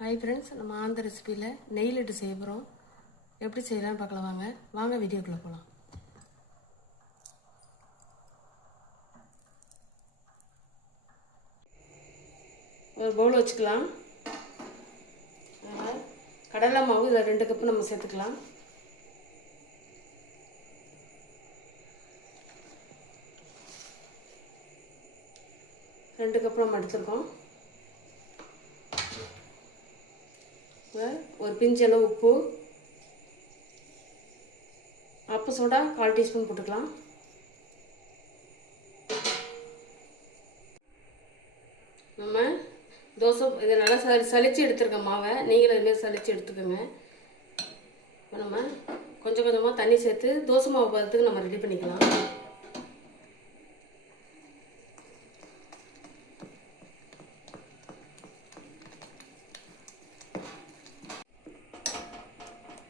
Hi friends நம்ம ஆந்த ரெசிபியில் நெய் லட்டு செய்ய போகிறோம் எப்படி செய்யலாம்னு பார்க்கலாம் வாங்க. வாங்க வீடியோக்குள்ளே போகலாம் ஒரு பவுல் வச்சுக்கலாம். கடலை மாவு இதில் ரெண்டு கப்பு நம்ம சேர்த்துக்கலாம். ரெண்டு கப்பு நம்ம எடுத்துருக்கோம் இப்போ ஒரு பிஞ்சு அளவு உப்பு. அப்போ சோடா கால் டீஸ்பூன் போட்டுக்கலாம். நம்ம தோசை இதை நல்லா சளி சளிச்சு எடுத்துருக்க மாவை. நீங்களும் இதுமாரி சளிச்சு எடுத்துக்கோங்க. இப்போ நம்ம கொஞ்சம் கொஞ்சமாக தண்ணி சேர்த்து தோசை மாவு பதத்துக்கு நம்ம ரெடி பண்ணிக்கலாம்.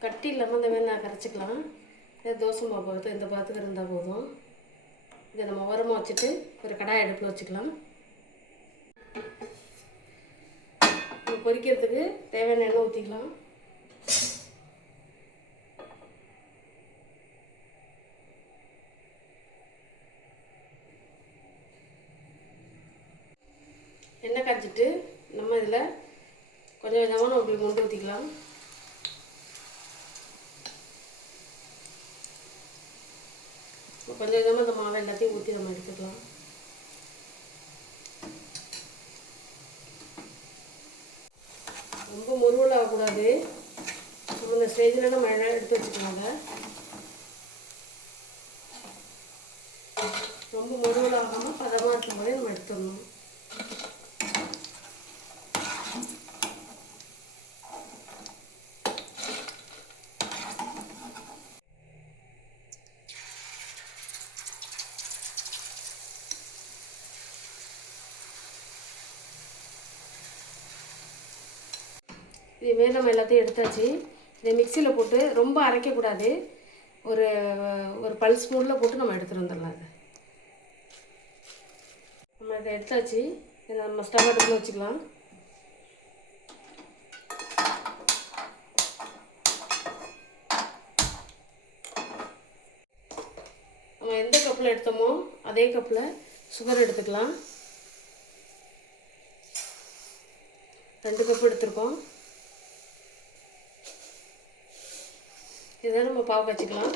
கட்டி இல்லாமல் இந்த மாதிரி நான் கரைச்சிக்கலாம். இதே தோசை மாவு பார்த்து இந்த பதத்துக்கு இருந்தால் போதும். இதை நம்ம ஓரமாக வச்சுட்டு ஒரு கடாய் அடுப்பில் வச்சுக்கலாம். பொரிக்கிறதுக்கு தேவையான எண்ணெய் ஊற்றிக்கலாம் எண்ணெய் காய்ச்சிட்டு நம்ம இதில் கொஞ்சம் கொஞ்சமாக நம்ம இப்படி முண்டு ஊற்றிக்கலாம் கொஞ்சம் கொஞ்சமாக இந்த மாவை எல்லாத்தையும் ஊற்றி நம்ம எடுத்துக்கலாம். ரொம்ப முருவல் ஆகக்கூடாது. நம்ம இந்த ஸ்டேஜில் நம்ம எண்ணெய் எடுத்து வச்சுக்கலாங்க ரொம்ப முருவல் ஆகாமல் பதமாக இருக்கும் போதே நம்ம எடுத்துடணும். இதுமாரி நம்ம எல்லாத்தையும் எடுத்தாச்சு. இதை மிக்சியில் போட்டு ரொம்ப அரைக்கக்கூடாது. ஒரு ஒரு பல் ஸ்பூனில் போட்டு நம்ம எடுத்துகிட்டு வந்துடலாம் இதை. நம்ம இதை எடுத்தாச்சு. இதை நம்ம ஸ்டவ் அடுப்பில் வச்சுக்கலாம். நம்ம எந்த கப்பில் எடுத்தோமோ அதே கப்பில் சுகர் எடுத்துக்கலாம். ரெண்டு கப் எடுத்திருக்கோம். இதுதான் நம்ம பாவு காய்ச்சிக்கலாம்.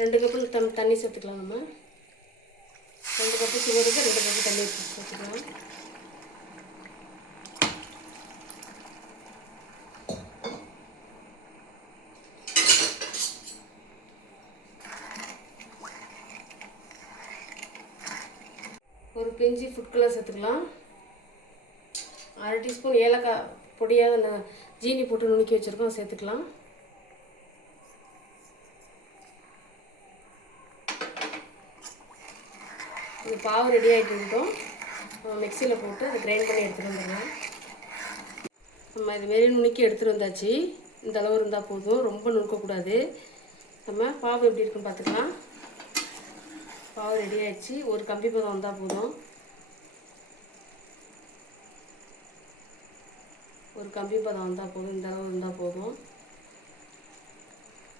ரெண்டு கப்பு தம் தண்ணி சேர்த்துக்கலாம் நம்ம. ரெண்டு கப்பு சுகருக்கு ரெண்டு கப்பு தண்ணி சேர்த்துக்கலாம். ஒரு பிஞ்சு ஃபுட் கலர் சேர்த்துக்கலாம். அரை டீஸ்பூன் ஏலக்காய் பொடியாக நான் ஜீனி போட்டு நுணுக்கி வச்சுருக்கோம் சேர்த்துக்கலாம். இந்த பாவு ரெடி ஆகிட்டு இருக்கட்டும். மிக்சியில் போட்டு அதை கிரைண்ட் பண்ணி எடுத்துகிட்டு வந்துடலாம். நம்ம இதுமாரி நுணுக்கி எடுத்துகிட்டு வந்தாச்சு. இந்த அளவு இருந்தால் போதும். ரொம்ப நுணுக்கக்கூடாது. நம்ம பாவு எப்படி இருக்குன்னு பார்த்துக்கலாம். பாவு ரெடி ஆகிடுச்சு ஒரு கம்பி பதம் வந்தால் போதும். ஒரு கம்பி பதம் வந்தால் போதும் இந்த அளவு இருந்தால் போதும்.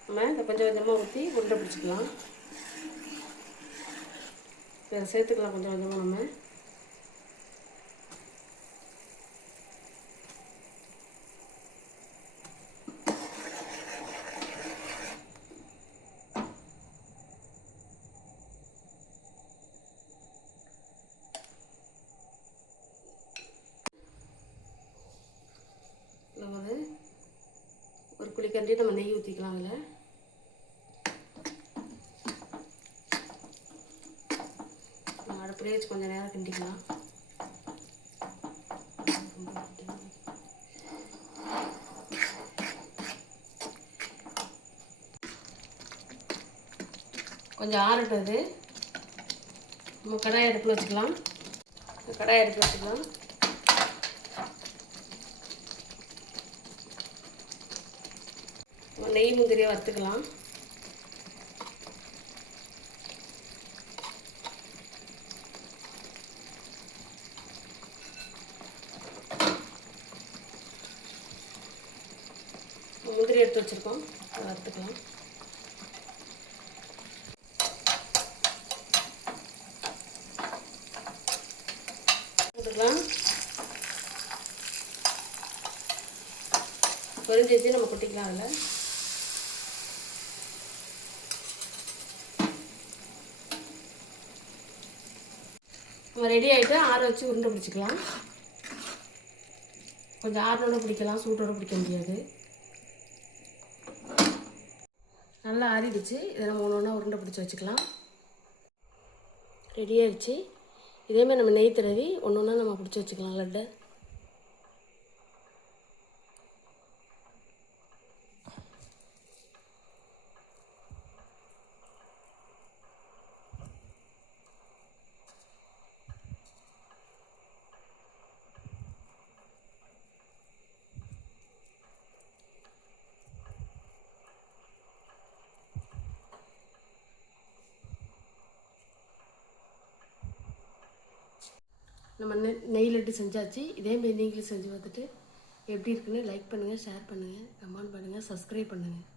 நம்ம இதை கொஞ்சம் கொஞ்சமாக ஊற்றி உருண்டை பிடிச்சிக்கலாம். இதை சேர்த்துக்கலாம் கொஞ்சம் கொஞ்சமாக நம்ம இதில் வந்து ஒரு நம்ம நெய் ஊற்றிக்கலாம் அதில். அடுப்புலேயே வச்சு கொஞ்சம் நேரம் கிண்டிக்கலாம். கொஞ்சம் ஆறட்டும் நம்ம கடாய் அடுப்பில் வச்சுக்கலாம். கடாய் அடுப்பில் வச்சுக்கலாம். நெய் முந்திரியை வறுத்துக்கலாம். முந்திரி எடுத்து வச்சுருக்கோம். அதை வறுத்துக்கலாம். போட்டுக்கலாம் பொரிஞ்சிச்சு நம்ம கொட்டிக்கலாம் இல்லை ரெடி ஆகிட்டு ஆற வச்சு உருண்டை பிடிச்சிக்கலாம். கொஞ்சம் ஆறுனோட பிடிக்கலாம் சூட்டோட பிடிக்க முடியாது. நல்லா ஆறிடுச்சு. இதை நம்ம ஒன்று ஒன்றா உருண்டை பிடிச்சி வச்சுக்கலாம். ரெடி ஆகிடுச்சு இதேமாதிரி நம்ம நெய் தடவி ஒன்று ஒன்றா நம்ம பிடிச்சி வச்சுக்கலாம் லட்டை. நம்ம நெ நெய் லட்டு செஞ்சாச்சு. இதேமாரி நீங்களும் செஞ்சு பார்த்துட்டு எப்படி இருக்குன்னு லைக் பண்ணுங்கள் ஷேர் பண்ணுங்கள் கமெண்ட் பண்ணுங்கள் சப்ஸ்கிரைப் பண்ணுங்கள்